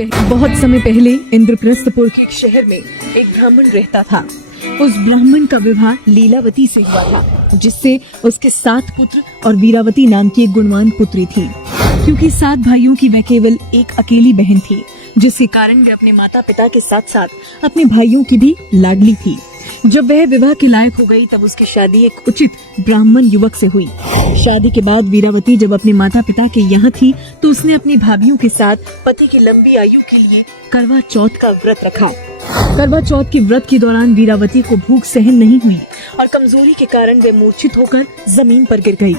बहुत समय पहले इंद्रप्रस्थपुर के एक शहर में एक ब्राह्मण रहता था। उस ब्राह्मण का विवाह लीलावती से हुआ था, जिससे उसके 7 पुत्र और वीरावती नाम की एक गुणवान पुत्री थी। क्योंकि 7 भाइयों की वह केवल एक अकेली बहन थी, जिसके कारण वे अपने माता पिता के साथ साथ अपने भाइयों की भी लाडली थी। जब वह विवाह के लायक हो गई, तब उसकी शादी एक उचित ब्राह्मण युवक से हुई। शादी के बाद वीरावती जब अपने माता पिता के यहाँ थी, तो उसने अपनी भाभियों के साथ पति की लंबी आयु के लिए करवा चौथ का व्रत रखा। करवा चौथ के व्रत के दौरान वीरावती को भूख सहन नहीं हुई और कमजोरी के कारण वे मूर्छित होकर जमीन पर गिर गई।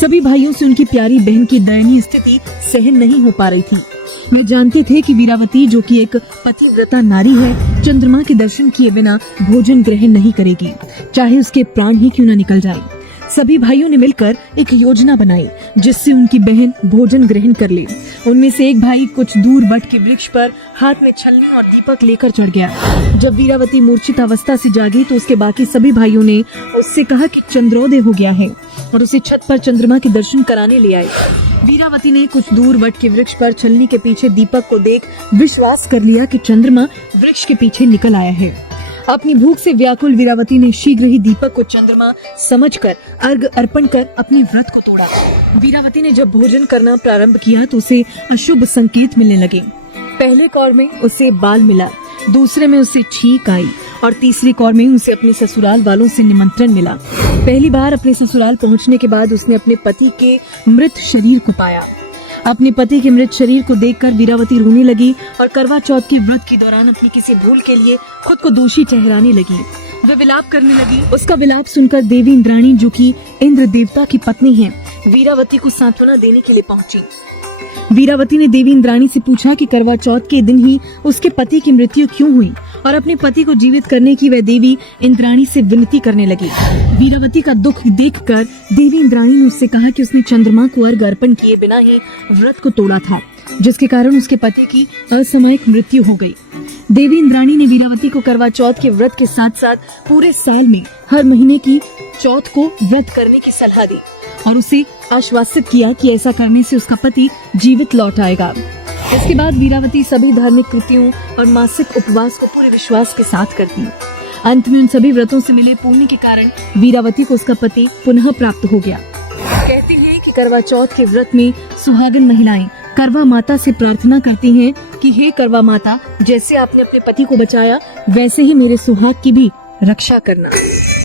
सभी भाइयों से उनकी प्यारी बहन की दयनीय स्थिति सहन नहीं हो पा रही थी। वे जानते थे कि वीरावती, जो कि एक पतिव्रता नारी है, चंद्रमा के दर्शन किए बिना भोजन ग्रहण नहीं करेगी, चाहे उसके प्राण ही क्यों न निकल जाए। सभी भाइयों ने मिलकर एक योजना बनाई, जिससे उनकी बहन भोजन ग्रहण कर ले। उनमें से एक भाई कुछ दूर वट के वृक्ष पर हाथ में छलनी और दीपक लेकर चढ़ गया। जब वीरावती मूर्छित अवस्था से जागी, तो उसके बाकी सभी भाइयों ने उससे कहा कि चंद्रोदय हो गया है और उसे छत पर चंद्रमा के दर्शन कराने ले आए। वीरावती ने कुछ दूर वट के वृक्ष पर छलनी के पीछे दीपक को देख विश्वास कर लिया कि चंद्रमा वृक्ष के पीछे निकल आया है। अपनी भूख से व्याकुल वीरावती ने शीघ्र ही दीपक को चंद्रमा समझकर अर्घ अर्पण कर अपने व्रत को तोड़ा। वीरावती ने जब भोजन करना प्रारंभ किया, तो उसे अशुभ संकेत मिलने लगे। पहले कौर में उसे बाल मिला, दूसरे में उसे छींक आई और तीसरी कौर में उसे अपने ससुराल वालों से निमंत्रण मिला। पहली बार अपने ससुराल पहुंचने के बाद उसने अपने पति के मृत शरीर को पाया। अपने पति के मृत शरीर को देखकर वीरावती रोने लगी और करवा चौथ के व्रत के दौरान अपनी किसी भूल के लिए खुद को दोषी ठहराने लगी। वे विलाप करने लगी। उसका विलाप सुनकर देवी इंद्राणी, जो कि इंद्र देवता की पत्नी है, वीरावती को सांत्वना देने के लिए पहुंची। वीरावती ने देवी इंद्राणी से पूछा कि करवा चौथ के दिन ही उसके पति की मृत्यु क्यों हुई, और अपने पति को जीवित करने की वह देवी इंद्राणी से विनती करने लगी। वीरावती का दुख देखकर देवी इंद्राणी ने उससे कहा कि उसने चंद्रमा को अर्घ अर्पण किए बिना ही व्रत को तोड़ा था, जिसके कारण उसके पति की असामयिक मृत्यु हो गई। देवी इंद्राणी ने वीरावती को करवा चौथ के व्रत के साथ साथ पूरे साल में हर महीने की चौथ को व्रत करने की सलाह दी और उसे आश्वासित किया कि ऐसा करने से उसका पति जीवित लौट आएगा। इसके बाद वीरावती सभी धार्मिक कृत्यों और मासिक उपवास को पूरे विश्वास के साथ करती। अंत में उन सभी व्रतों से मिले पुण्य के कारण वीरावती को उसका पति पुनः प्राप्त हो गया। कहते हैं कि करवा चौथ के व्रत में सुहागन महिलाएं करवा माता से प्रार्थना करती हैं कि हे करवा माता, जैसे आपने अपने पति को बचाया, वैसे ही मेरे सुहाग की भी रक्षा करना।